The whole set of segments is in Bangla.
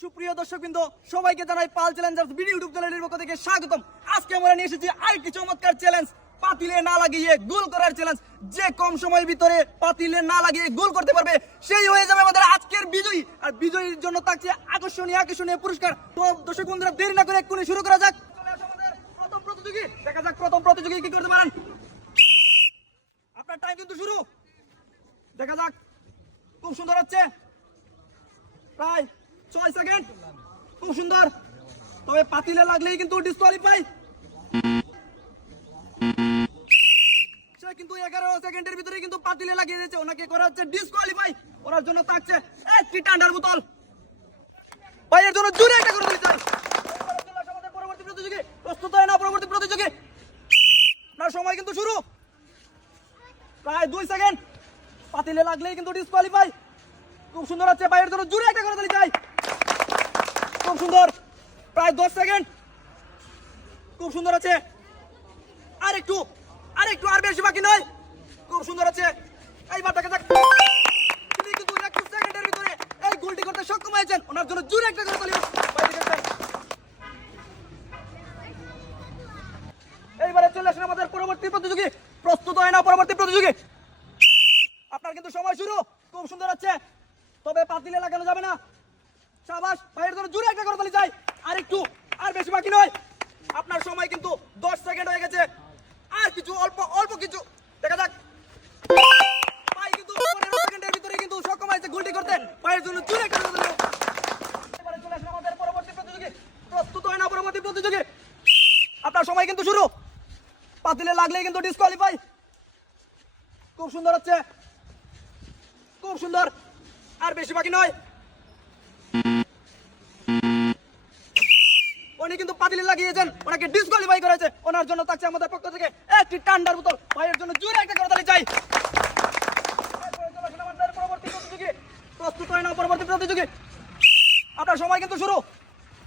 সুপ্রিয় দর্শকবৃন্দ, সবাইকে জানাই পাল চ্যালেঞ্জার্স ভিডিও ইউটিউব চ্যানেলের পক্ষ থেকে স্বাগতম। আজকে আমরা নিয়ে এসেছি আরেকটি চমৎকার চ্যালেঞ্জ, পাতিলে না লাগিয়ে গোল করার চ্যালেঞ্জ। যে কম সময়ের ভিতরে পাতিলে না লাগিয়ে গোল করতে পারবে সেই হয়ে যাবে আমাদের আজকের বিজয়ী। আর বিজয়ীর জন্য থাকছে আকর্ষণীয় পুরস্কার। তো দর্শক বন্ধুরা, দেরি না করে এক্ষুনি শুরু করা যাক। চলে আসো আমাদের প্রথম প্রতিযোগী। দেখা যাক প্রথম প্রতিযোগী কি করতে পারেন। আপনার টাইম কিন্তু শুরু। দেখা যাক, খুব সুন্দর হচ্ছে, প্রায় 6 সেকেন্ড। খুব সুন্দর, তবে পাতিলে লাগলেই কিন্তু ডিসকোয়ালিফাই। সে কিন্তু 11 সেকেন্ডের ভিতরে কিন্তু পাতিলে লাগিয়ে দিয়েছে, ওনাকে করা হচ্ছে ডিসকোয়ালিফাই। ওনার জন্য থাকছে একটি ঠান্ডার বোতল। ভাইয়ের জন্য জোরে একটা করে দিতে চাই। আমাদের পরবর্তী প্রতিযোগী প্রস্তুত হয় না। পরবর্তী প্রতিযোগী, আপনার সময় কিন্তু শুরু, প্রায় 2 সেকেন্ড। পাতিলে লাগলেই কিন্তু ডিসকোয়ালিফাই। খুব সুন্দর হচ্ছে, ভাইয়ের জন্য জোরে একটা করে দিতে চাই। খুব সুন্দর, প্রায় 10 সেকেন্ড। খুব সুন্দর আছে, আরেকটু আর বেশি বাকি নয়। খুব সুন্দর আছে, এইবার দেখা যাক। তিনি কিন্তু 21 সেকেন্ডের ভিতরে এই গোলটি করতে সক্ষম হয়েছেন। ওনার জন্য জোরে একটা করে তালি। এইবারে চলে আসেন আমাদের পরবর্তী প্রতিযোগী। প্রস্তুত হয় না পরবর্তী প্রতিযোগী। আপনার কিন্তু সময় শুরু। খুব সুন্দর আছে, তবে পাতিলে লাগানো যাবে না। শাবাশ, ভাইয়ের জন্য জোরে একটা করে তালি চাই। আর বেশি বাকি নয়। আপনার সময় কিন্তু 10 সেকেন্ড হয়ে গেছে। আর কিছু অল্প কিছু, দেখা যাক। ভাই কিন্তু 15 সেকেন্ডের ভিতরে কিন্তু সক্ষম হয়েছে গোলটি করতে। ভাইয়ের জন্য জোরে একটা করে তালি। এবারে চলে আসেন আমাদের পরবর্তী প্রতিযোগী। প্রস্তুত হয় না পরবর্তী প্রতিযোগী। আপনার সময় কিন্তু শুরু। পাতিলে লাগলেই কিন্তু ডিসকোয়ালিফাই। খুব সুন্দর হচ্ছে, খুব সুন্দর, আর বেশি বাকি নয়। উনি কিন্তু পাতিলে লাগিয়েছেন, ওনাকে ডিসকোয়ালিফাই করেছে। ওনার জন্য থাকছে আমাদের পক্ষ থেকে একটি ঠান্ডার বোতল। ভাইয়ের জন্য জোরে একটা করে তালি চাই। পরবর্তী প্রতিযোগী, প্রস্তুত হয় না পরবর্তী প্রতিযোগী। আপনার সময় কিন্তু শুরু।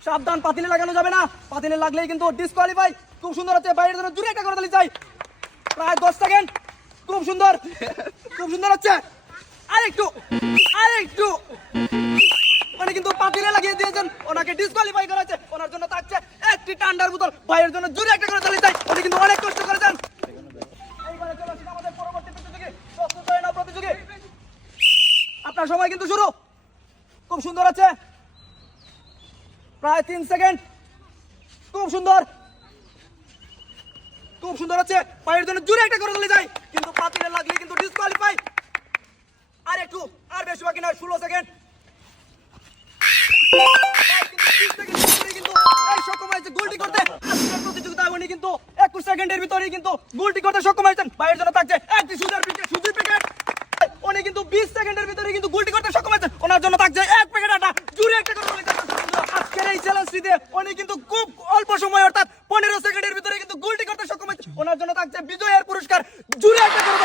সাবধান, পাতিলে লাগানো যাবে না। পাতিলে লাগলেই কিন্তু ডিসকোয়ালিফাই। খুব সুন্দর হচ্ছে, ভাইয়ের জন্য জোরে একটা করে তালি চাই। প্রায় 10 সেকেন্ড। খুব সুন্দর হচ্ছে, আরেকটু উনি কিন্তু পাতিলে লাগিয়ে দিয়েছেন, ওনাকে ডিসকোয়ালিফাই করা হয়েছে। ওনার জন্য থাকছে একটি ঠান্ডার বোতল। ভাইয়ের জন্য জোরে একটা করে তালি চাই। উনি কিন্তু অনেক কষ্ট করেছেন। এইবারে চলে আসেন আমাদের পরবর্তী প্রতিযোগী। প্রস্তুত হয় না প্রতিযোগী। আপনার সময় কিন্তু শুরু। খুব সুন্দর আছে, প্রায় 3 সেকেন্ড। খুব সুন্দর আছে, ভাইয়ের জন্য জোরে একটা করে তালি চাই। কিন্তু পাতিলে লাগলে কিন্তু ডিসকোয়ালিফাই। আর বেশি বাকি নয়, 16 সেকেন্ড। গোলটি করতে প্রতিযোগিতা উনি কিন্তু 21 সেকেন্ডের ভিতরে কিন্তু গোলটি করতে সক্ষম হয়েছেন। ভাইয়ের জন্য থাকছে একটি সুজির প্যাকেট। উনি কিন্তু 20 সেকেন্ডের ভিতরে কিন্তু গোলটি করতে সক্ষম হয়েছেন। ওনার জন্য থাকছে 1 প্যাকেট আটা। জুড়ে একটা করে আজকের এই চ্যালেঞ্জটিতে উনি কিন্তু খুব অল্প সময়, অর্থাৎ 15 সেকেন্ডের ভিতরে কিন্তু গোলটি করতে সক্ষম হয়েছে। ওনার জন্য থাকছে বিজয়ের পুরস্কার। জুড়ে একটা করে